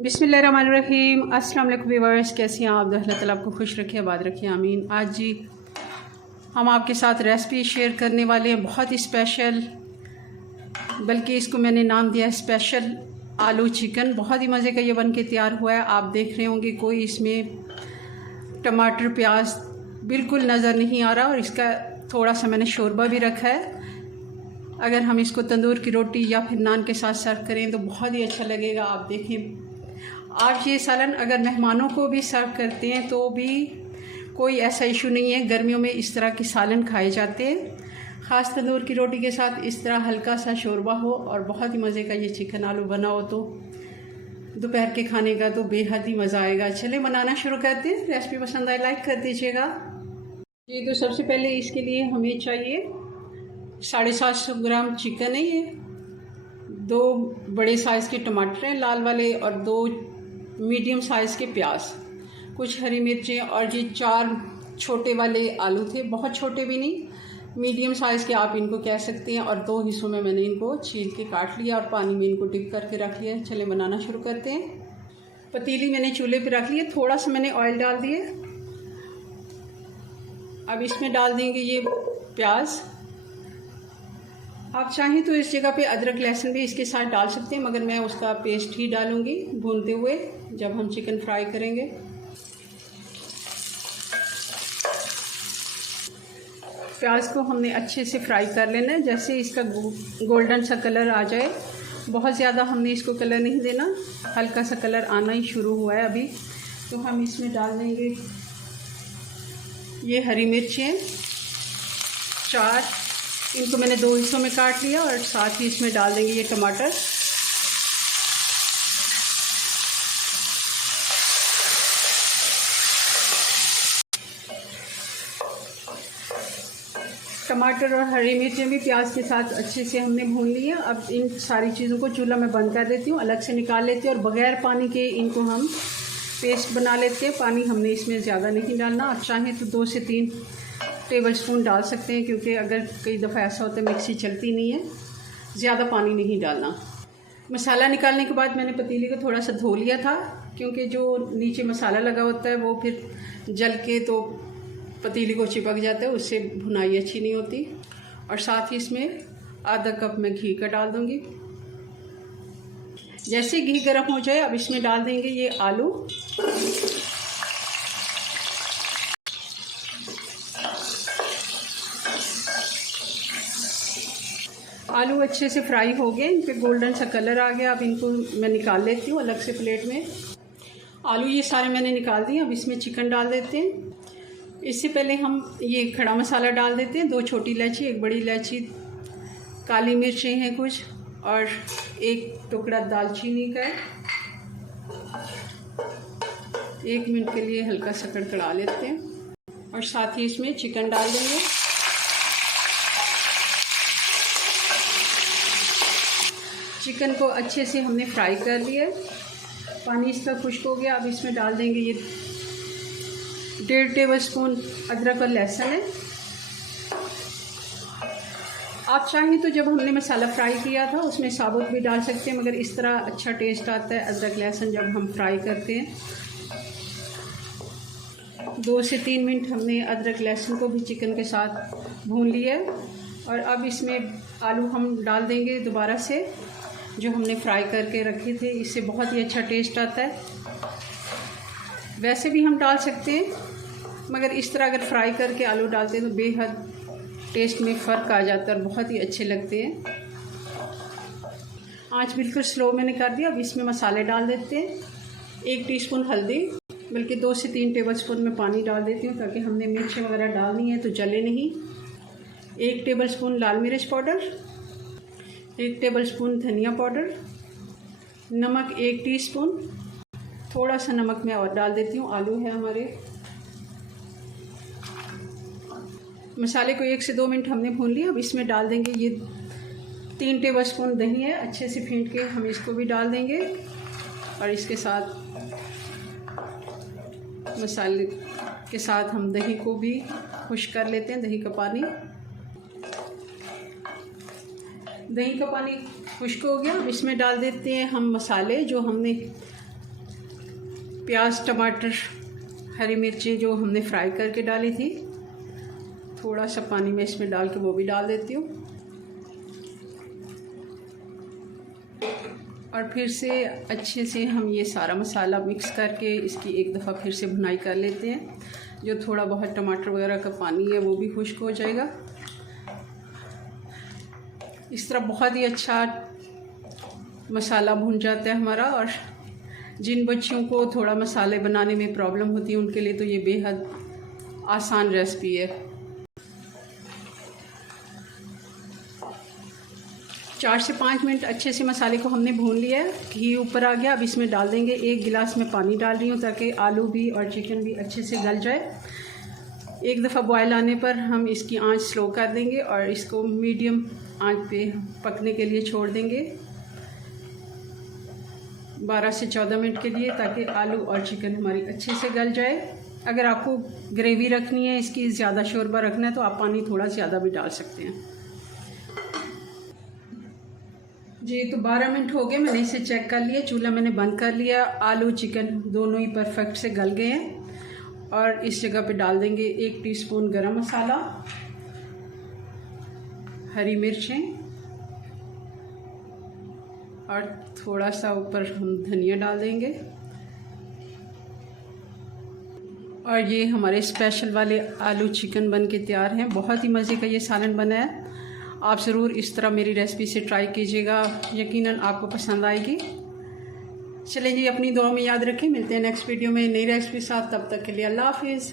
बिस्मिल्लाहिर्रहमानिर्रहीम। अस्सलाम वालेकुम व्यूअर्स, कैसी हैं आप? अल्लाह ताला आपको खुश रखे, आबाद रखे, आमीन। आज जी हम आपके साथ रेसिपी शेयर करने वाले हैं, बहुत ही स्पेशल, बल्कि इसको मैंने नाम दिया है स्पेशल आलू चिकन। बहुत ही मज़े का ये बन के तैयार हुआ है। आप देख रहे होंगे कोई इसमें टमाटर प्याज बिल्कुल नज़र नहीं आ रहा, और इसका थोड़ा सा मैंने शोरबा भी रखा है। अगर हम इसको तंदूर की रोटी या फिर नान के साथ सर्व करें तो बहुत ही अच्छा लगेगा। आप देखें, आप ये सालन अगर मेहमानों को भी सर्व करते हैं तो भी कोई ऐसा इशू नहीं है। गर्मियों में इस तरह के सालन खाए जाते हैं, ख़ास तंदूर की रोटी के साथ इस तरह हल्का सा शोरबा हो और बहुत ही मज़े का ये चिकन आलू बना हो तो दोपहर के खाने का तो बेहद ही मज़ा आएगा। चले बनाना शुरू करते हैं। रेसिपी पसंद आए लाइक कर दीजिएगा जी। तो सबसे पहले इसके लिए हमें चाहिए 750 ग्राम चिकन है, ये 2 बड़े साइज़ के टमाटर हैं लाल वाले, और 2 मीडियम साइज़ के प्याज, कुछ हरी मिर्चें, और ये 4 छोटे वाले आलू थे, बहुत छोटे भी नहीं, मीडियम साइज़ के आप इनको कह सकते हैं। और 2 हिस्सों में मैंने इनको छील के काट लिया और पानी में इनको डिप करके रख लिया। चले बनाना शुरू करते हैं। पतीली मैंने चूल्हे पे रख लिया, थोड़ा सा मैंने ऑयल डाल दिए। अब इसमें डाल देंगे ये प्याज। आप चाहें तो इस जगह पे अदरक लहसुन भी इसके साथ डाल सकते हैं, मगर मैं उसका पेस्ट ही डालूंगी भूनते हुए जब हम चिकन फ्राई करेंगे। प्याज को हमने अच्छे से फ्राई कर लेना है, जैसे इसका गोल्डन सा कलर आ जाए। बहुत ज़्यादा हमने इसको कलर नहीं देना, हल्का सा कलर आना ही शुरू हुआ है अभी। तो हम इसमें डाल देंगे ये हरी मिर्चें 4, इनको मैंने 2 हिस्सों में काट लिया, और साथ ही इसमें डाल देंगे ये टमाटर। टमाटर और हरी मिर्चें भी प्याज के साथ अच्छे से हमने भून लिया। अब इन सारी चीज़ों को चूल्हा में बंद कर देती हूँ, अलग से निकाल लेती हूँ, और बग़ैर पानी के इनको हम पेस्ट बना लेते हैं। पानी हमने इसमें ज़्यादा नहीं डालना। आप चाहें तो 2 से 3 टेबल स्पून डाल सकते हैं, क्योंकि अगर कई दफ़ा ऐसा होता है मिक्सी चलती नहीं है, ज़्यादा पानी नहीं डालना। मसाला निकालने के बाद मैंने पतीली को थोड़ा सा धो लिया था, क्योंकि जो नीचे मसाला लगा होता है वो फिर जल के तो पतीली को चिपक जाता है, उससे भुनाई अच्छी नहीं होती। और साथ ही इसमें आधा कप मैं घी का डाल दूँगी। जैसे घी गर्म हो जाए अब इसमें डाल देंगे ये आलू। आलू अच्छे से फ्राई हो गए, इन पे गोल्डन सा कलर आ गया। अब इनको मैं निकाल लेती हूँ अलग से प्लेट में। आलू ये सारे मैंने निकाल दिए। अब इसमें चिकन डाल देते हैं। इससे पहले हम ये खड़ा मसाला डाल देते हैं। 2 छोटी इलायची, 1 बड़ी इलायची, काली मिर्चें हैं कुछ, और 1 टुकड़ा दालचीनी का है। 1 मिनट के लिए हल्का सा कड़कड़ा लेते हैं, और साथ ही इसमें चिकन डाल देंगे। चिकन को अच्छे से हमने फ्राई कर लिया, पानी इसका खुश्क हो गया। अब इसमें डाल देंगे ये 1.5 टेबल स्पून अदरक और लहसुन है। आप चाहें तो जब हमने मसाला फ्राई किया था उसमें साबुत भी डाल सकते हैं, मगर इस तरह अच्छा टेस्ट आता है अदरक लहसुन जब हम फ्राई करते हैं। 2 से 3 मिनट हमने अदरक लहसुन को भी चिकन के साथ भून लिया है। और अब इसमें आलू हम डाल देंगे दोबारा से, जो हमने फ्राई करके रखे थे। इससे बहुत ही अच्छा टेस्ट आता है। वैसे भी हम डाल सकते हैं, मगर इस तरह अगर फ्राई करके आलू डालते हैं तो बेहद टेस्ट में फ़र्क आ जाता है और बहुत ही अच्छे लगते हैं। आंच बिल्कुल स्लो मैंने कर दिया। अब इसमें मसाले डाल देते हैं। 1 टीस्पून हल्दी, बल्कि 2 से 3 टेबल स्पून में पानी डाल देती हूँ, ताकि हमने मिर्चें वगैरह डालनी है तो जले नहीं। 1 टेबल स्पून लाल मिर्च पाउडर, 1 टेबल स्पून धनिया पाउडर, नमक 1 टीस्पून, थोड़ा सा नमक मैं और डाल देती हूँ। आलू है हमारे। मसाले को 1 से 2 मिनट हमने भून लिया। अब इसमें डाल देंगे ये 3 टेबल स्पून दही है, अच्छे से फेंट के हम इसको भी डाल देंगे। और इसके साथ मसाले के साथ हम दही को भी खुश्क कर लेते हैं। दही का पानी खुश्क हो गया। अब इसमें डाल देते हैं हम मसाले जो हमने प्याज, टमाटर, हरी मिर्ची जो हमने फ्राई करके डाली थी, थोड़ा सा पानी में इसमें डाल के वो भी डाल देती हूँ। और फिर से अच्छे से हम ये सारा मसाला मिक्स करके इसकी एक दफ़ा फिर से भुनाई कर लेते हैं। जो थोड़ा बहुत टमाटर वगैरह का पानी है वो भी खुश्क हो जाएगा। इस तरह बहुत ही अच्छा मसाला भुन जाता है हमारा। और जिन बच्चियों को थोड़ा मसाले बनाने में प्रॉब्लम होती है उनके लिए तो ये बेहद आसान रेसिपी है। 4 से 5 मिनट अच्छे से मसाले को हमने भून लिया है। घी ऊपर आ गया। अब इसमें डाल देंगे 1 गिलास में पानी डाल रही हूँ ताकि आलू भी और चिकन भी अच्छे से गल जाए। एक दफ़ा बॉयल आने पर हम इसकी आंच स्लो कर देंगे और इसको मीडियम आंच पे पकने के लिए छोड़ देंगे 12 से 14 मिनट के लिए, ताकि आलू और चिकन हमारी अच्छे से गल जाए। अगर आपको ग्रेवी रखनी है, इसकी ज़्यादा शोरबा रखना है, तो आप पानी थोड़ा ज़्यादा भी डाल सकते हैं। जी तो 12 मिनट हो गए, मैंने इसे चेक कर लिया। चूल्हा मैंने बंद कर लिया। आलू चिकन दोनों ही परफेक्ट से गल गए हैं। और इस जगह पे डाल देंगे 1 टीस्पून गरम मसाला, हरी मिर्चें और थोड़ा सा ऊपर हम धनिया डाल देंगे। और ये हमारे स्पेशल वाले आलू चिकन बन के तैयार हैं। बहुत ही मज़े का ये सालन बना है। आप ज़रूर इस तरह मेरी रेसिपी से ट्राई कीजिएगा, यकीनन आपको पसंद आएगी। चलें जी, अपनी दुआ में याद रखें। मिलते हैं नेक्स्ट वीडियो में नई रेसिपी साथ। तब तक के लिए अल्लाह हाफिज़।